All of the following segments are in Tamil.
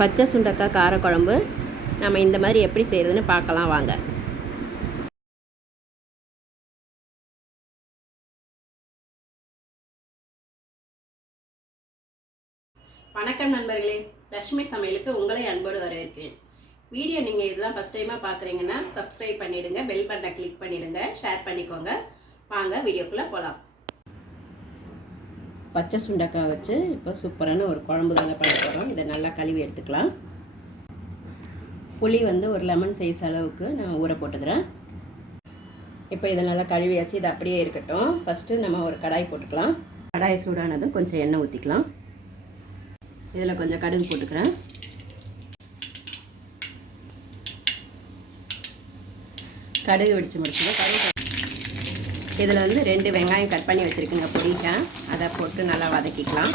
பச்சை சுண்டக்காய் காரக்குழம்பு. நம்ம இந்த மாதிரி எப்படி செய்கிறதுன்னு பார்க்கலாம் வாங்க. வணக்கம் நண்பர்களே. லட்சுமி சமையலுக்கு உங்களை அன்போடு வரவேற்கிறேன். வீடியோ நீங்கள் இதுதான் ஃபஸ்ட் டைமாக பார்க்குறீங்கன்னா சப்ஸ்கிரைப் பண்ணிவிடுங்க பெல் பட்டனை கிளிக் பண்ணிவிடுங்க ஷேர் பண்ணிக்கோங்க. வாங்க வீடியோக்குள்ளே போகலாம் பச்சை சுண்டக்காய் வச்சு இப்போ சூப்பரான ஒரு குழம்பு தாங்க பண்ண போகிறோம் இதை நல்லா கழுவி எடுத்துக்கலாம். புளி வந்து ஒரு லெமன் சைஸ் அளவுக்கு நான் ஊற போட்டுக்கிறேன். இப்போ இதை நல்லா கழுவியாச்சு. இது அப்படியே இருக்கட்டும். ஃபஸ்ட்டு நம்ம ஒரு கடாய் போட்டுக்கலாம். கடாய் சூடானதும் கொஞ்சம் எண்ணெய் ஊற்றிக்கலாம் இதில் கொஞ்சம் கடுகு போட்டுக்கிறேன். கடுகு வெடிச்சு முடிச்சுங்க கடுகு இதில் வந்து ரெண்டு வெங்காயம் கட் பண்ணி வச்சுருக்குங்க பொடிக்க. அதை போட்டு நல்லா வதக்கிக்கலாம்.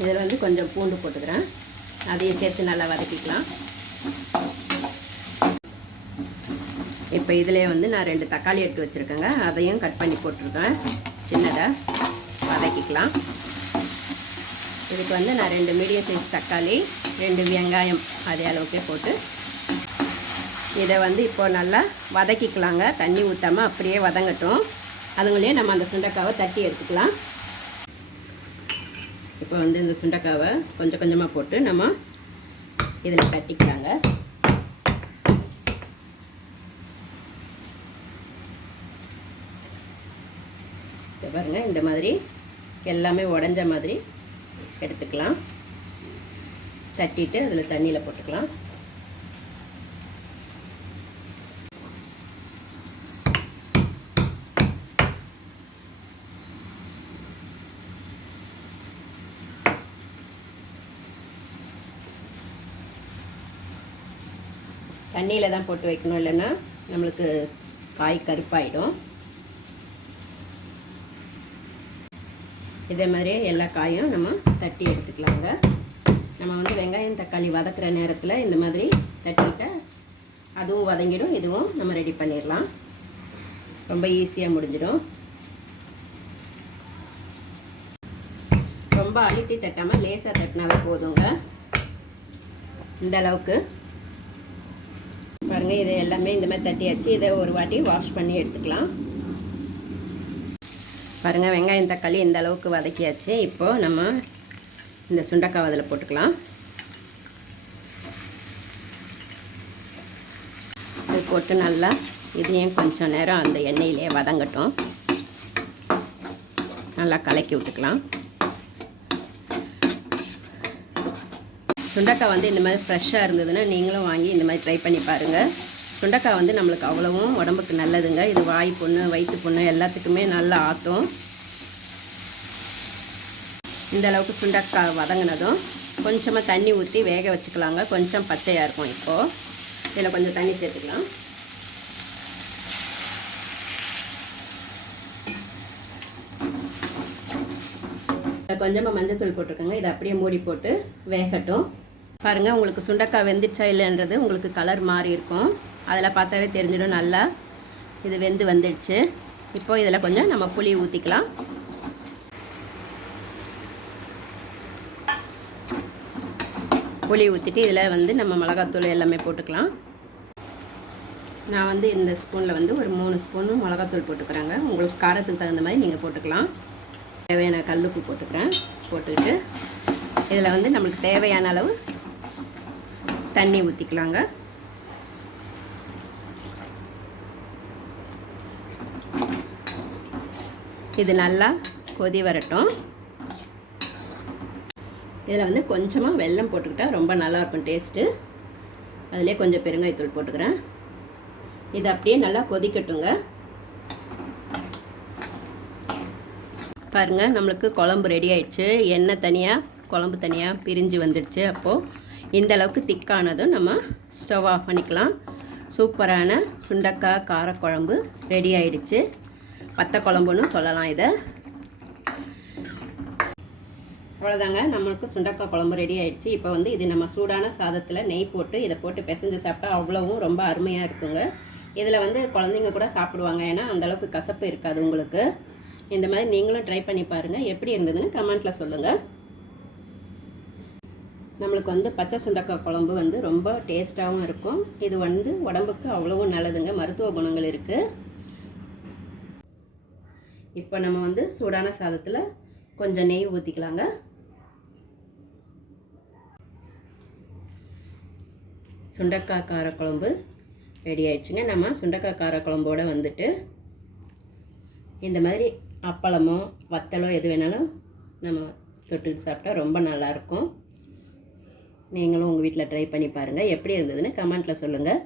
இதில் வந்து கொஞ்சம் பூண்டு போட்டுக்கிறேன். அதையும் சேர்த்து நல்லா வதக்கிக்கலாம். இப்போ இதிலே வந்து நான் ரெண்டு தக்காளி எடுத்து வச்சுருக்கேங்க. அதையும் கட் பண்ணி போட்டிருக்கேன். சின்னதாக வதக்கிக்கலாம். இதுக்கு வந்து நான் ரெண்டு மீடியம் சைஸ் தக்காளி ரெண்டு வெங்காயம் அதே அளவுக்கே போட்டு இதை வந்து இப்போ நல்லா வதக்கிக்கலாங்க. தண்ணி ஊற்றாமல் அப்படியே வதங்கட்டும். அதுங்களே நம்ம அந்த சுண்டைக்காவை தட்டி எடுத்துக்கலாம். இப்போ வந்து இந்த சுண்டைக்காவை கொஞ்சம் கொஞ்சமாக போட்டு நம்ம இதில் தட்டிக்கலாங்க. இதை பாருங்கள் இந்த மாதிரி எல்லாமே உடஞ்ச மாதிரி எடுத்துக்கலாம். தட்டிட்டு அதில் தண்ணியில் போட்டுக்கலாம். தண்ணியில் தான் போட்டு வைக்கணும் இல்லைன்னா நம்மளுக்கு காய் கருப்பாயிடும். இதே மாதிரியே எல்லா காயும் நம்ம தட்டி எடுத்துக்கலாங்க. நம்ம வந்து வெங்காயம் தக்காளி வதக்கிற நேரத்தில் இந்த மாதிரி தட்டிக்கிட்டால் அதுவும் வதங்கிடும் இதுவும் நம்ம ரெடி பண்ணிடலாம். ரொம்ப ஈஸியாக முடிஞ்சிடும். ரொம்ப அழுத்தி தட்டாமல் லேசாக தட்டினாவே போதுங்க. இந்த அளவுக்கு பாருங்கள் இதை எல்லாமே இந்த மாதிரி தட்டியாச்சு இதை ஒரு வாட்டி வாஷ் பண்ணி எடுத்துக்கலாம். பாருங்கள் வெங்காயம் தக்காளி இந்த அளவுக்கு வதக்கியாச்சு. இப்போது நம்ம இந்த சுண்டக்காய் அதில் போட்டுக்கலாம். இது போட்டு நல்லா இதையும் கொஞ்சம் நேரம் அந்த எண்ணெயிலே வதங்கட்டும். நல்லா கலக்கி விட்டுக்கலாம். சுண்டக்காய் வந்து இந்த மாதிரி ஃப்ரெஷ்ஷாக இருந்ததுன்னா நீங்களும் வாங்கி இந்த மாதிரி ட்ரை பண்ணி பாருங்கள் சுண்டக்காய் வந்து நம்மளுக்கு அவ்வளவும் உடம்புக்கு நல்லதுங்க. இது வாய் பொண்ணு வயிற்று பொண்ணு எல்லாத்துக்குமே நல்லா ஆற்றும் இந்த அளவுக்கு சுண்டக்காய் வதங்கினதும் கொஞ்சமாக தண்ணி ஊற்றி வேக வச்சுக்கலாங்க. கொஞ்சம் பச்சையாக இருக்கும் இப்போது இதில் கொஞ்சம் தண்ணி சேர்த்துக்கலாம். கொஞ்சமாக மஞ்சத்தூள் போட்டிருக்கோங்க. இதை அப்படியே மூடி போட்டு வேகட்டும். பாருங்கள் உங்களுக்கு சுண்டக்காய் வெந்துச்சா இல்லைன்றது உங்களுக்கு கலர் மாறி இருக்கும். அதில் பார்த்தாவே தெரிஞ்சிடும் நல்லா. இது வெந்து வந்துடுச்சு. இப்போது இதில் கொஞ்சம் நம்ம புளி ஊற்றிக்கலாம் புளி ஊற்றிட்டு இதில் வந்து நம்ம மிளகாத்தூள் எல்லாமே போட்டுக்கலாம். நான் வந்து இந்த ஸ்பூனில் வந்து ஒரு மூணு ஸ்பூனும் மிளகாத்தூள் போட்டுக்கிறேங்க. உங்களுக்கு காரத்துக்கு தகுந்த மாதிரி நீங்கள் போட்டுக்கலாம். தேவையான கல்லுப்பு போட்டுக்கிறேன். போட்டுக்கிட்டு இதில் வந்து நம்மளுக்கு தேவையான அளவு தண்ணி ஊற்றிக்கலாங்க இது நல்லா கொதி வரட்டும். இதில் வந்து கொஞ்சமாக வெல்லம் போட்டுக்கிட்டால் ரொம்ப நல்லாயிருக்கும் டேஸ்ட்டு. அதிலே கொஞ்சம் பெருங்காயத்தூள் போட்டுக்கிறேன். இது அப்படியே நல்லா கொதிக்கட்டுங்க. பாருங்கள் நம்மளுக்கு குழம்பு ரெடி ஆயிடுச்சு. எண்ணெய் தனியாக குழம்பு தனியாக பிரிஞ்சு வந்துடுச்சு. அப்போது இந்த அளவுக்கு திக்கானதும் நம்ம ஸ்டவ் ஆஃப் பண்ணிக்கலாம். சூப்பரான சுண்டக்காய் காரக்குழம்பு ரெடி ஆயிடுச்சு. பத்த குழம்புன்னு சொல்லலாம் இதை. அவ்வளோதாங்க நம்மளுக்கு சுண்டக்காய் குழம்பு ரெடி ஆயிடுச்சு. இப்போ வந்து இது நம்ம சூடான சாதத்தில் நெய் போட்டு இதை போட்டு பிசைஞ்சு சாப்பிட்டா அவ்வளவும் ரொம்ப அருமையாக இருக்குங்க. இதில் வந்து குழந்தைங்க கூட சாப்பிடுவாங்க. ஏன்னா அந்தளவுக்கு கசப்பு இருக்காது உங்களுக்கு. இந்த மாதிரி நீங்களும் ட்ரை பண்ணி பாருங்கள் எப்படி இருந்ததுன்னு கமெண்ட்டில் சொல்லுங்கள் நம்மளுக்கு வந்து பச்சை சுண்டக்காய் குழம்பு வந்து ரொம்ப டேஸ்ட்டாகவும் இருக்கும். இது வந்து உடம்புக்கு அவ்வளவும் நல்லதுங்க. மருத்துவ குணங்கள் இருக்குது இப்போ நம்ம வந்து சூடான சாதத்தில் கொஞ்சம் நெய் ஊற்றிக்கலாங்க சுண்டக்காய் காரக்குழம்பு ரெடி ஆயிடுச்சுங்க. நம்ம சுண்டக்காய் காரக்குழம்போட வந்துட்டு இந்த மாதிரி அப்பளமோ வத்தலோ எது வேணாலும் நம்ம தொட்டு சாப்பிட்டா ரொம்ப நல்லாயிருக்கும் நீங்களும் உங்கள் வீட்டில் ட்ரை பண்ணி பாருங்கள் எப்படி இருந்ததுன்னு கமெண்ட்டில் சொல்லுங்கள்